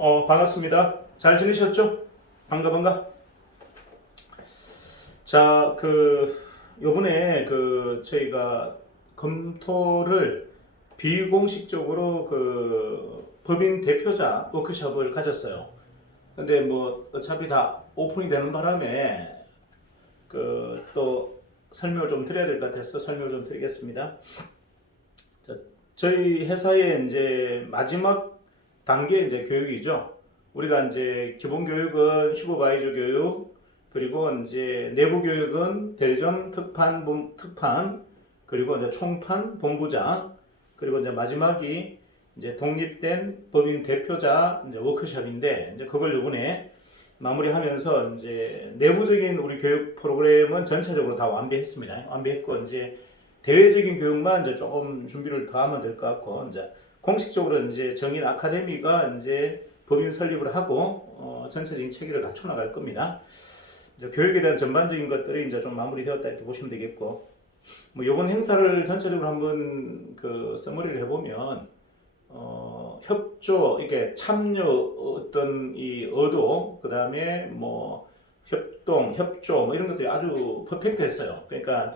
반갑습니다. 잘 지내셨죠? 반가. 자, 요번에 저희가 검토를 비공식적으로 법인 대표자 워크숍을 가졌어요. 근데 뭐 어차피 다 오픈이 되는 바람에 또 설명을 좀 드려야 될 것 같아서 설명을 좀 드리겠습니다. 자, 저희 회사의 이제 마지막 단계 이제 교육이죠. 우리가 이제 기본 교육은 슈퍼바이저 교육, 그리고 이제 내부 교육은 대리점 특판, 그리고 이제 총판 본부장, 그리고 이제 마지막이 이제 독립된 법인 대표자 이제 워크숍인데, 이제 그걸 이번에 마무리하면서 이제 내부적인 우리 교육 프로그램은 전체적으로 다 완비했습니다. 완비했고 이제 대외적인 교육만 이제 조금 준비를 더 하면 될 것 같고, 이제 공식적으로 이제 정인 아카데미가 이제 법인 설립을 하고 전체적인 체계를 갖춰 나갈 겁니다. 이제 교육에 대한 전반적인 것들이 이제 좀 마무리되었다 이렇게 보시면 되겠고, 뭐 이번 행사를 전체적으로 한번 서머리를 해보면 협조, 이게 참여 어떤 이 의도, 그 다음에 뭐 협동, 협조 뭐 이런 것들이 아주 퍼펙트했어요. 그러니까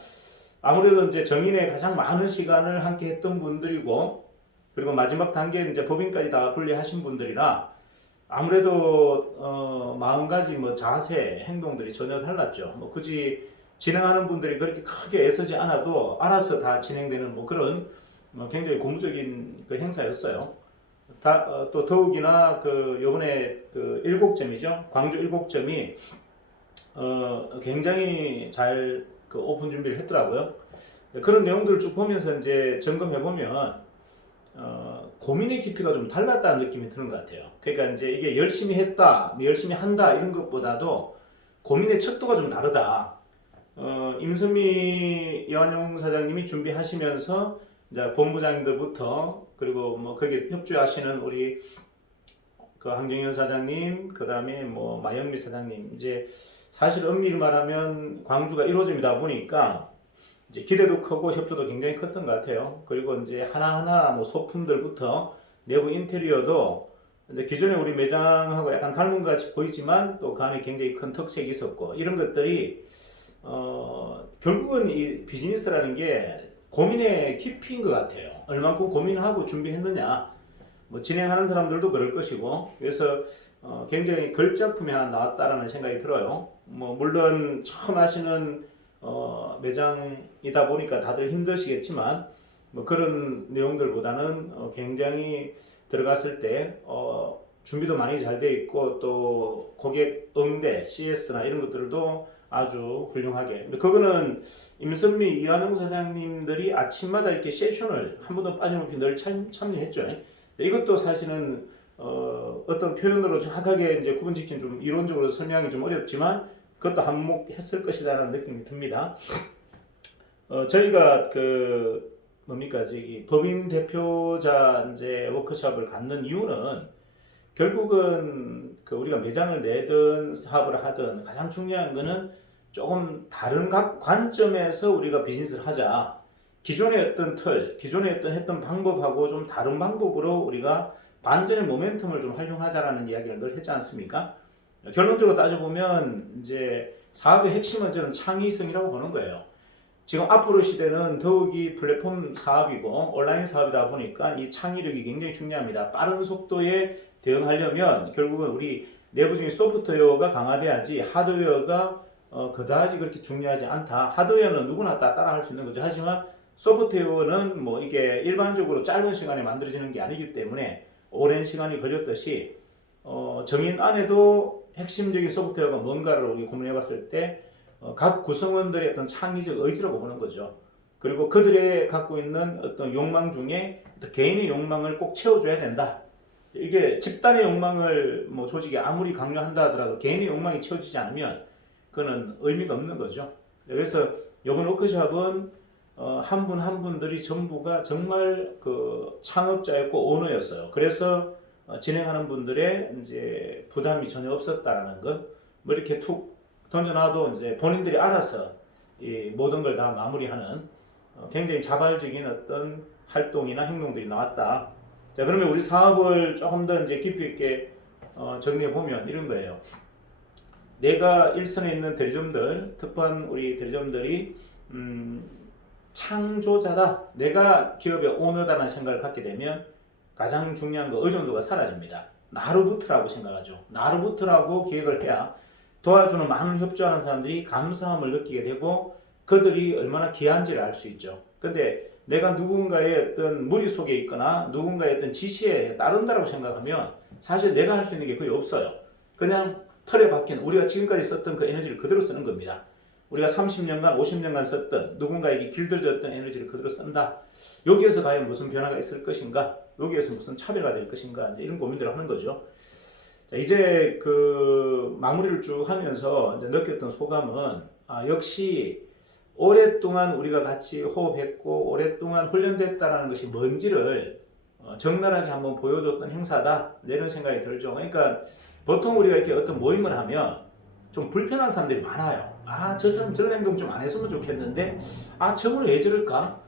아무래도 이제 정인에 가장 많은 시간을 함께 했던 분들이고, 그리고 마지막 단계 이제 법인까지 다 분리하신 분들이라 아무래도 마음가짐, 뭐 자세, 행동들이 전혀 달랐죠. 뭐 굳이 진행하는 분들이 그렇게 크게 애쓰지 않아도 알아서 다 진행되는 뭐 그런 굉장히 고무적인 행사였어요. 또 더욱이나 요번에 일곱 점이죠. 광주 일곱 점이 굉장히 잘 오픈 준비를 했더라고요. 그런 내용들을 쭉 보면서 이제 점검해 보면 고민의 깊이가 좀 달랐다는 느낌이 드는 것 같아요. 그러니까 이제 이게 열심히 했다, 뭐 열심히 한다 이런 것보다도 고민의 척도가 좀 다르다. 임선미 이완용 사장님이 준비하시면서 이제 본부장님들부터, 그리고 뭐 거기에 협조하시는 우리 한경현 사장님, 그 다음에 뭐 마영미 사장님, 이제 사실 엄밀히 말하면 광주가 1호점이다 보니까 이제 기대도 크고 협조도 굉장히 컸던 것 같아요. 그리고 이제 하나하나 뭐 소품들부터 내부 인테리어도 이제 기존에 우리 매장하고 약간 닮은 것 같이 보이지만 또 그 안에 굉장히 큰 특색이 있었고, 이런 것들이 결국은 이 비즈니스라는 게 고민의 깊이인 것 같아요. 얼만큼 고민하고 준비했느냐. 뭐 진행하는 사람들도 그럴 것이고, 그래서 굉장히 걸작품이 하나 나왔다라는 생각이 들어요. 뭐 물론 처음 하시는 매장이다 보니까 다들 힘드시겠지만, 뭐 그런 내용들보다는 굉장히 들어갔을 때 준비도 많이 잘 돼 있고, 또 고객 응대, CS나 이런 것들도 아주 훌륭하게. 근데 그거는 임선미, 이완용 사장님들이 아침마다 이렇게 세션을 한 번도 빠짐없이 늘 참여했죠. 이것도 사실은 어떤 표현으로 정확하게 이제 구분짓기는 좀 이론적으로 설명이 좀 어렵지만 그것도 한몫했을 것이라는 느낌이 듭니다. 저희가 뭡니까, 저기 법인 대표자 이제 워크숍을 갖는 이유는 결국은 우리가 매장을 내든 사업을 하든 가장 중요한 거는 조금 다른 관점에서 우리가 비즈니스를 하자. 기존의 어떤 틀, 기존의 어떤 했던 방법하고 좀 다른 방법으로 우리가 반전의 모멘텀을 좀 활용하자라는 이야기를 늘 했지 않습니까? 결론적으로 따져보면 이제 사업의 핵심은 저는 창의성이라고 보는 거예요. 지금 앞으로 시대는 더욱이 플랫폼 사업이고 온라인 사업이다 보니까 이 창의력이 굉장히 중요합니다. 빠른 속도에 대응하려면 결국은 우리 내부적인 소프트웨어가 강화돼야지 하드웨어가 그다지 그렇게 중요하지 않다. 하드웨어는 누구나 다 따라할 수 있는 거죠. 하지만 소프트웨어는 뭐 이게 일반적으로 짧은 시간에 만들어지는 게 아니기 때문에 오랜 시간이 걸렸듯이 정인 안에도 핵심적인 소프트웨어가 뭔가를 우리 고민해 봤을 때 각 구성원들의 어떤 창의적 의지라고 보는 거죠. 그리고 그들의 갖고 있는 어떤 욕망 중에 개인의 욕망을 꼭 채워줘야 된다. 이게 집단의 욕망을 뭐 조직이 아무리 강요한다 하더라도 개인의 욕망이 채워지지 않으면 그거는 의미가 없는 거죠. 그래서 이번 워크숍은 한 분 한 분들이 전부가 정말 창업자였고 오너였어요. 그래서 진행하는 분들의 이제 부담이 전혀 없었다라는 것. 뭐 이렇게 툭 던져놔도 이제 본인들이 알아서 이 모든 걸 다 마무리하는 굉장히 자발적인 어떤 활동이나 행동들이 나왔다. 자, 그러면 우리 사업을 조금 더 이제 깊이 있게 정리해 보면 이런 거예요. 내가 일선에 있는 대리점들, 특판 우리 대리점들이 창조자다, 내가 기업의 오너다라는 생각을 갖게 되면 가장 중요한 거 의존도가 사라집니다. 나로부터라고 생각하죠. 나로부터라고 기획을 해야 도와주는 많은 협조하는 사람들이 감사함을 느끼게 되고 그들이 얼마나 귀한지를 알 수 있죠. 근데 내가 누군가의 어떤 무리 속에 있거나 누군가의 어떤 지시에 따른다라고 생각하면 사실 내가 할 수 있는 게 거의 없어요. 그냥 틀에 박힌 우리가 지금까지 썼던 그 에너지를 그대로 쓰는 겁니다. 우리가 30년간 50년간 썼던 누군가에게 길들여졌던 에너지를 그대로 쓴다. 여기에서 과연 무슨 변화가 있을 것인가? 여기에서 무슨 차별가 될 것인가? 이제 이런 고민들을 하는 거죠. 자, 이제 그 마무리를 쭉 하면서 이제 느꼈던 소감은 역시 오랫동안 우리가 같이 호흡했고 오랫동안 훈련됐다라는 것이 뭔지를 적나라하게 한번 보여줬던 행사다, 이런 생각이 들죠. 그러니까 보통 우리가 이렇게 어떤 모임을 하면 좀 불편한 사람들이 많아요. 저 사람 저런 행동 좀 안 했으면 좋겠는데, 저분은 왜 저럴까?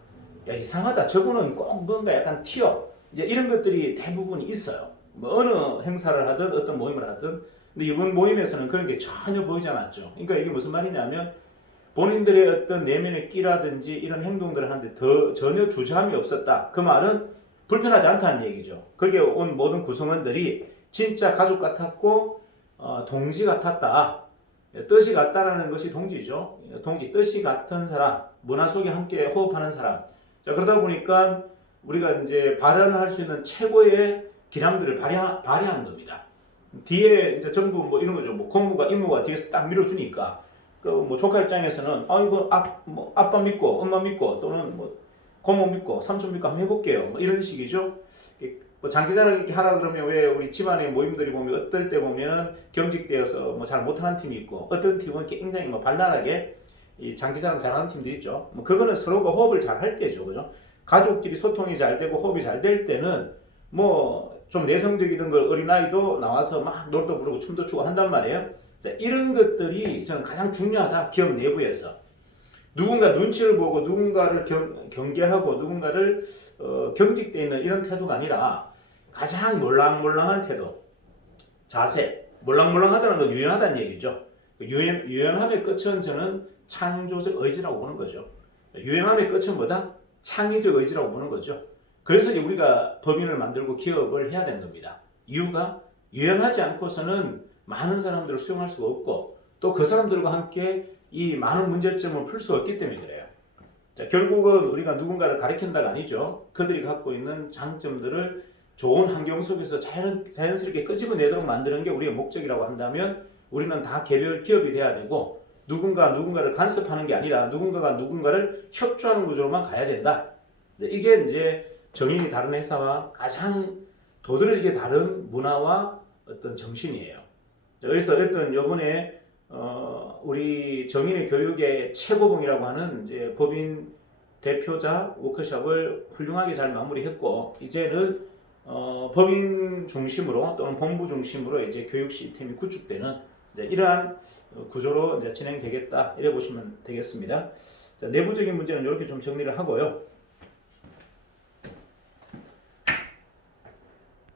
야, 이상하다. 저분은 꼭 뭔가 약간 튀어. 이제 이런 것들이 대부분 있어요. 뭐 어느 행사를 하든 어떤 모임을 하든. 근데 이번 모임에서는 그런 게 전혀 보이지 않았죠. 그러니까 이게 무슨 말이냐면 본인들의 어떤 내면의 끼라든지 이런 행동들을 하는데 전혀 주저함이 없었다. 그 말은 불편하지 않다는 얘기죠. 거기에 온 모든 구성원들이 진짜 가족 같았고 동지 같았다. 뜻이 같다라는 것이 동지죠. 동지, 뜻이 같은 사람, 문화 속에 함께 호흡하는 사람. 자, 그러다 보니까 우리가 이제 발현할 수 있는 최고의 기량들을 발휘하는 겁니다. 뒤에 이제 전부 뭐 이런 거죠. 뭐 고모가 이모가 뒤에서 딱 밀어주니까 그 뭐 조카 입장에서는 이거 아빠 믿고 엄마 믿고 또는 뭐 고모 믿고 삼촌 믿고 한번 해볼게요. 뭐 이런 식이죠. 뭐 장기자랑 이렇게 하라 그러면 왜 우리 집안의 모임들이 보면 어떨 때 보면은 경직되어서 뭐 잘 못하는 팀이 있고 어떤 팀은 굉장히 뭐 발랄하게 이 장기자랑 잘하는 팀들이 있죠. 뭐 그거는 서로가 호흡을 잘 할 때죠, 그죠? 가족끼리 소통이 잘 되고 호흡이 잘 될 때는 뭐 좀 내성적이던 걸 어린아이도 나와서 막 노래도 부르고 춤도 추고 한단 말이에요. 자, 이런 것들이 저는 가장 중요하다. 기업 내부에서 누군가 눈치를 보고 누군가를 경계하고 누군가를 경직되어 있는 이런 태도가 아니라 가장 몰랑몰랑한 태도, 자세. 몰랑몰랑하다는 건 유연하다는 얘기죠. 유연함의 끝은 저는 창조적 의지라고 보는 거죠. 유연함의 끝은 뭐다? 창의적 의지라고 보는 거죠. 그래서 우리가 법인을 만들고 기업을 해야 되는 겁니다. 이유가 유연하지 않고서는 많은 사람들을 수용할 수가 없고 또 그 사람들과 함께 이 많은 문제점을 풀 수 없기 때문에 그래요. 자, 결국은 우리가 누군가를 가리킨다가 아니죠. 그들이 갖고 있는 장점들을 좋은 환경 속에서 자연스럽게 끄집어내도록 만드는 게 우리의 목적이라고 한다면 우리는 다 개별 기업이 돼야 되고 누군가를 간섭하는 게 아니라 누군가가 누군가를 협조하는 구조로만 가야 된다. 이게 이제 정인이 다른 회사와 가장 도드라지게 다른 문화와 어떤 정신이에요. 그래서 어떤 이번에 우리 정인의 교육의 최고봉이라고 하는 이제 법인 대표자 워크숍을 훌륭하게 잘 마무리했고 이제는 법인 중심으로 또는 본부 중심으로 이제 교육 시스템이 구축되는 이제 이러한 구조로 이제 진행되겠다 이래 보시면 되겠습니다. 자, 내부적인 문제는 이렇게 좀 정리를 하고요.